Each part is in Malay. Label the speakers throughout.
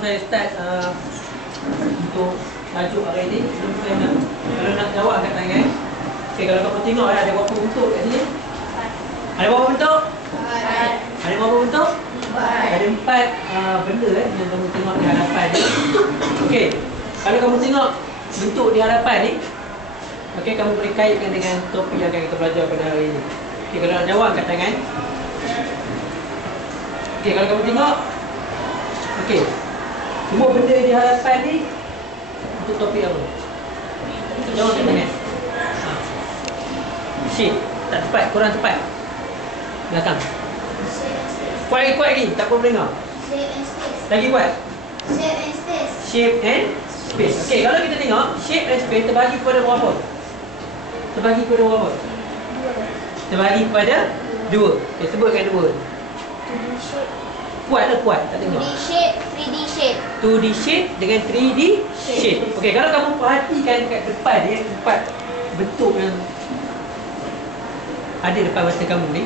Speaker 1: saya start uh, untuk tajuk hari ini sebelum saya nak kalau nak jawab angkat tangan. Okey, kalau kamu tengok ya, ada berapa bentuk kat sini? Ada berapa bentuk? Ada berapa bentuk? Ada empat uh, benda eh, yang kamu tengok di hadapan ni. Okey, kalau kamu tengok bentuk di hadapan ni, okey kamu boleh kaitkan dengan topik yang akan kita belajar pada hari ini. Okey, kalau nak jawab angkat tangan. Okey, kalau kamu tengok Okey. Semua benda di hadapan ni untuk topik apa? Jawab angkat tangan. Ha. Shape. Tak tepat, kurang tepat. Belakang. Kuat lagi, kuat lagi. Tak apa boleh dengar. Lagi kuat. Shape and space. Okey, kalau kita tengok shape and space terbagi kepada berapa? Terbagi kepada berapa? Terbagi kepada dua. Okey, sebutkan dua. Kuat ke kuat? Tak tengok.
Speaker 2: 3D shape, 3D shape.
Speaker 1: 2D shape dengan 3D shape. Okey, kalau kamu perhatikan kat depan ni empat bentuk yang ada depan mata kamu ni.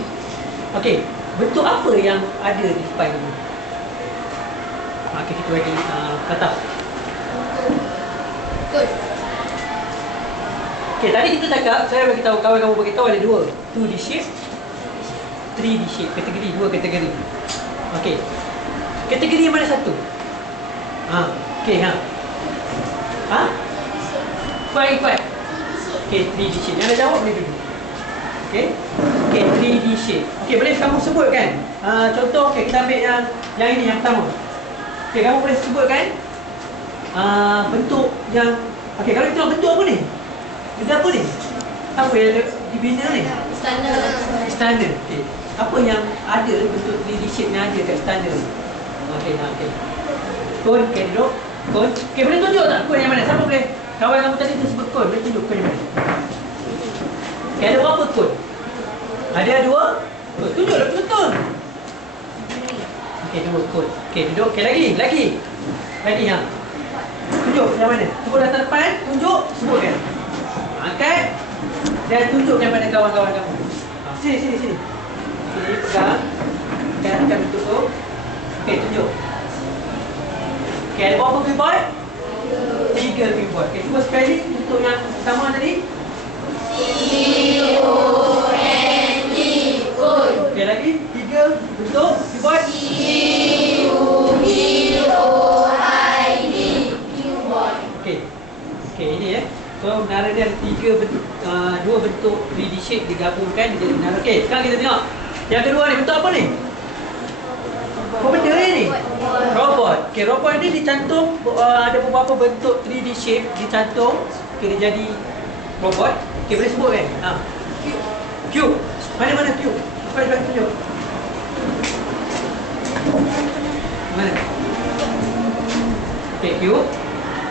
Speaker 1: Okey, bentuk apa yang ada di depan kamu? Ha, Okey, kita bagi uh, kata.
Speaker 2: Good.
Speaker 1: Okey, tadi kita cakap, saya bagi tahu kawan kamu bagi tahu ada dua. 2D shape, 3D shape, kategori dua kategori. Okey. Kategori yang mana satu? Ha, okey ha. Ha? Kuat lagi kuat. Okey, 3D shape. Yang dah jawab boleh dulu. Okey. Okey, 3D shape. Okey, boleh kamu sebutkan? Uh, contoh, okey, kita ambil yang yang ini yang pertama. Okey, kamu boleh sebutkan uh, bentuk yang Okey, kalau kita nak bentuk apa ni? Bentuk apa ni? Apa yang dibina ni?
Speaker 2: Standard.
Speaker 1: Standard. Okey. Apa yang ada bentuk 3D shape yang ada kat standard ni? Okey, nah, okey. Kon, okey duduk. Kon. Okey, boleh tunjuk tak kon yang mana? Siapa boleh? Kawan kamu tadi tu sebut kon, boleh tunjuk kon yang mana? Okey, ada berapa kon? Ada dua? Kon. Tunjuklah betul. Okey, dua kon. Okey, duduk. Okey, lagi, lagi. Lagi ha. Tunjuk yang mana? Sebut datang depan, tunjuk, sebutkan. Angkat dan tunjukkan pada kawan-kawan kamu. Ha, sini, sini, sini. Sini, pegang. Kan, akan tutup. Okey, tunjuk. Okey, ada berapa keyboard? Tiga keyboard. Okey, cuba sekali untuk yang pertama tadi. Okey, lagi. Tiga bentuk keyboard. Okey. Okey, ini ya. So, menara dia ada tiga bentuk, uh, dua bentuk 3D shape digabungkan jadi menara. Okey, sekarang kita tengok. Yang kedua ni, bentuk apa ni? Apa benda ni? Robot. Okey, robot ni dicantum uh, ada beberapa bentuk 3D shape dicantum. Okey, dia jadi robot. Okey, boleh sebut kan? Ha. Cube. Mana-mana cube? Apa nak tunjuk? Mana? Okey, cube.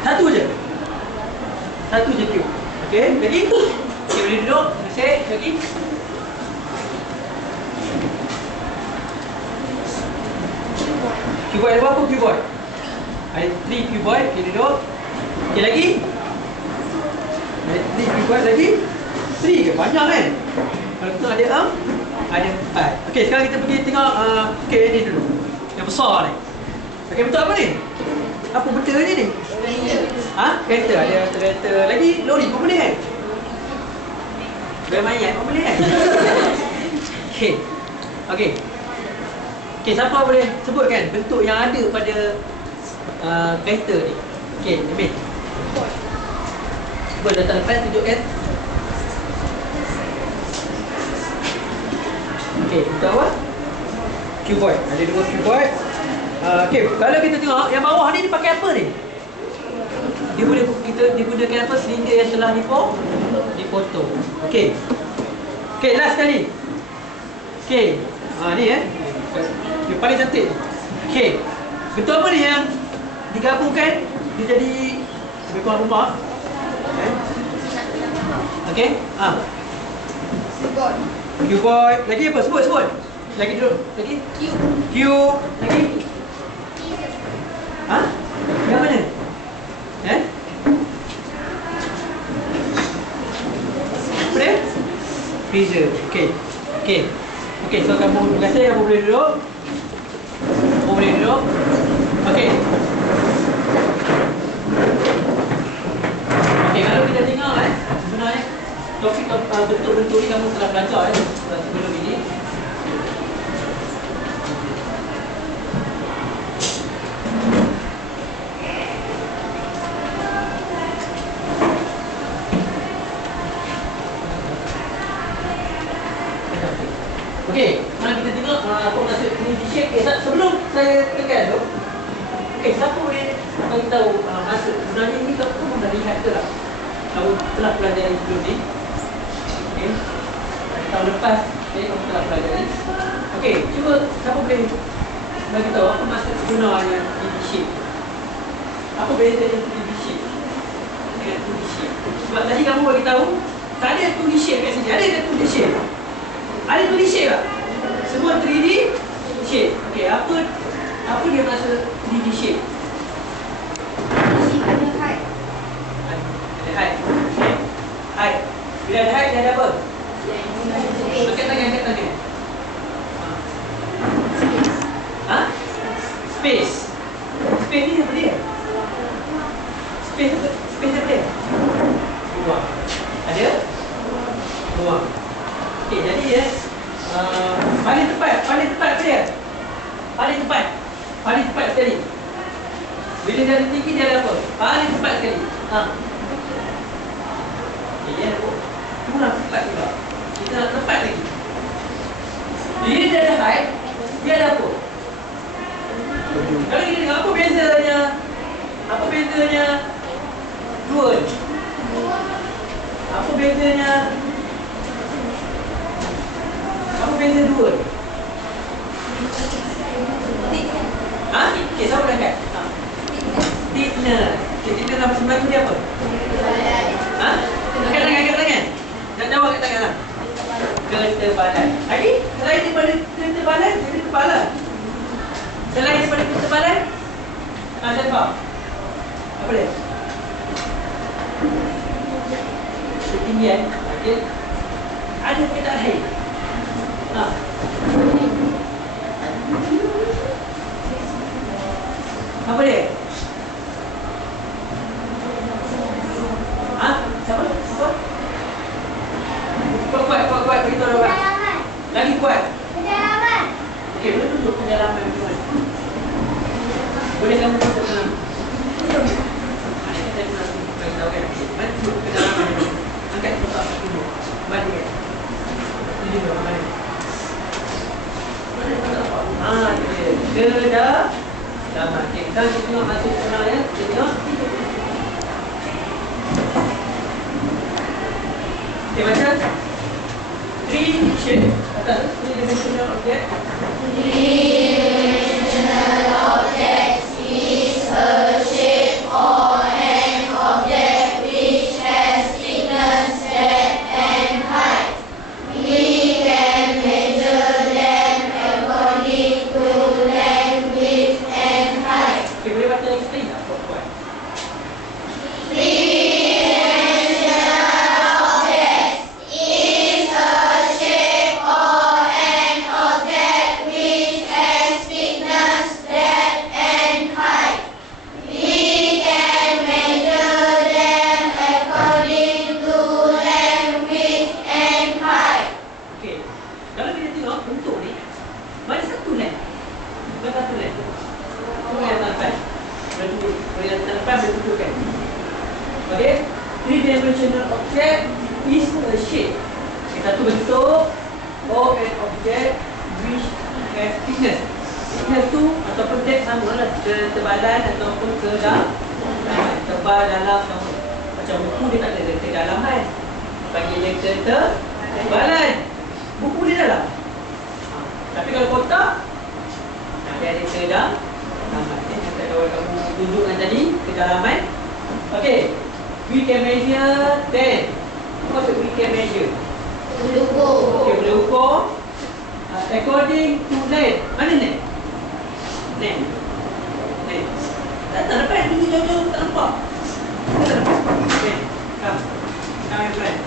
Speaker 1: Satu je. Satu je cube. Okey, lagi. Okey, boleh duduk. Masih lagi. Cuboid ada berapa cuboid? Ada 3 cuboid, okey duduk. Okey lagi. Ada 3 cuboid lagi. 3 ke? Banyak kan? Kalau kita ada 6, ada 4. Okey, sekarang kita pergi tengok uh, okey ini dulu. Yang besar ni. Okey, betul apa ni? Apa benda ni ni? Ha? Kereta ada kereta. Lagi lori pun boleh kan? Boleh mayat pun boleh kan? Okey. Okey. Okey, siapa boleh sebutkan bentuk yang ada pada uh, kereta ni? Okey, Nabil. Cuba datang depan tunjukkan. Okey, bentuk apa? Cuboid. Ada dua cuboid. Uh, Okey, kalau kita tengok yang bawah ni dia pakai apa ni? Dia boleh kita digunakan apa? Silinder yang telah dipo dipotong. Okey. Okey, last sekali. Okey. Ha ni eh. Yang paling cantik ni. Okey. Betul apa ni yang digabungkan dia jadi lebih kurang rumah? Okey. Ha.
Speaker 2: Keyboard.
Speaker 1: Cuboid. Lagi apa? Sebut, sebut. Lagi dulu. Lagi.
Speaker 2: Cube.
Speaker 1: Cube. Lagi. Ha? Yang mana? Eh? Apa dia? Freezer. Okey. Okey. Okey, so kamu terima kasih kamu boleh duduk break dulu. Okay. Okay, kalau kita tengok eh Sebenarnya topik uh, bentuk-bentuk ni kamu telah belajar eh Sebelum ini. Okay, mana kita tengok uh, Aku nak ini di shape. Eh, saya tekan tu, okey, siapa boleh bagi tahu uh, maksud sebenarnya ini kamu pun dah lihat ke tak? Kamu telah pelajari sebelum ni. Okey. Tahun lepas, okay, kamu telah pelajari. Okey, cuba siapa boleh bagi tahu apa maksud sebenarnya ini shape? Apa bezanya 3D shape dengan 2D shape? Sebab tadi kamu bagi tahu tak ada 2D shape kat sini. Ada tak 2D shape? Ada 2D shape tak? Semua 3D shape. Okey, apa apa dia maksud 3D shape?
Speaker 2: Isi ada height.
Speaker 1: Ada height. Okay. Height. Bila ada height dia ada apa? Angkat tangan, angkat tangan.
Speaker 2: Space.
Speaker 1: Ha? Space. Space ni apa dia? Space apa? Space apa dia? Ruang. Ada? Ruang. Okey, jadi dia uh, paling tepat, paling tepat apa dia? Paling tepat. Paling tepat sekali. Bila dia ada tinggi dia ada apa? Paling tepat sekali. Ha. Okey, dia ada kurang tepat juga. Kita nak tepat lagi. Bila dia ada height, dia ada apa? Kalau kita tengok apa bezanya? Apa bezanya? Dua? Apa bezanya? Apa beza dua? Ha? Okey, siapa dah kat? Ha. Thickness. Okey, thickness nama sebelah tu dia apa? Ha? Angkat tangan, angkat tangan. Nak jawab angkat tangan lah. Ketebalan. Lagi? Selain daripada ketebalan, jadi kepala. Selain daripada ketebalan, ha, siapa? Apa dia? Ketinggian. Okey. Ada perbezaan lain. Ha. Apa dia? Ha? Siapa? Siapa? Kuat, kuat, kuat, kuat. Beritahu orang.
Speaker 2: Kedalaman.
Speaker 1: Lagi kuat.
Speaker 2: Kedalaman.
Speaker 1: Okey, boleh tunjuk macam mana? Boleh kamu tunjuk kedalaman? Ada kita nak bagi tahu kan? Mari tunjuk kedalaman dulu. Angkat kotak dulu. Balik kan? Ini dulu, balik. Mana kotak? Ah, itu dia. Kedalaman. Okey, baca. Three shape. Atas, three dimensional object. Okey, Mana satu line? Cuba yang. Boleh tunjuk. Boleh yang boleh tunjukkan. Okey. Three dimensional object is a shape. Okay, satu bentuk or an object which has thickness. Thickness tu ataupun depth sama lah. Ketebalan ataupun kedalaman. Tebal dalam sama. Macam buku dia tak ada kedalaman. Panggil dia ketebalan. Buku dia dalam. Tapi kalau kotak, kedalaman. Ni kata kawan kamu tunjukkan tadi, kedalaman. Okey. We can measure 10. Apa maksud we can measure? Okey, boleh ukur. Uh, according to length. Mana length? Length. Tak tak dapat. Ini jauh-jauh tak nampak. Tak nampak. Okey. Come. Come and friend.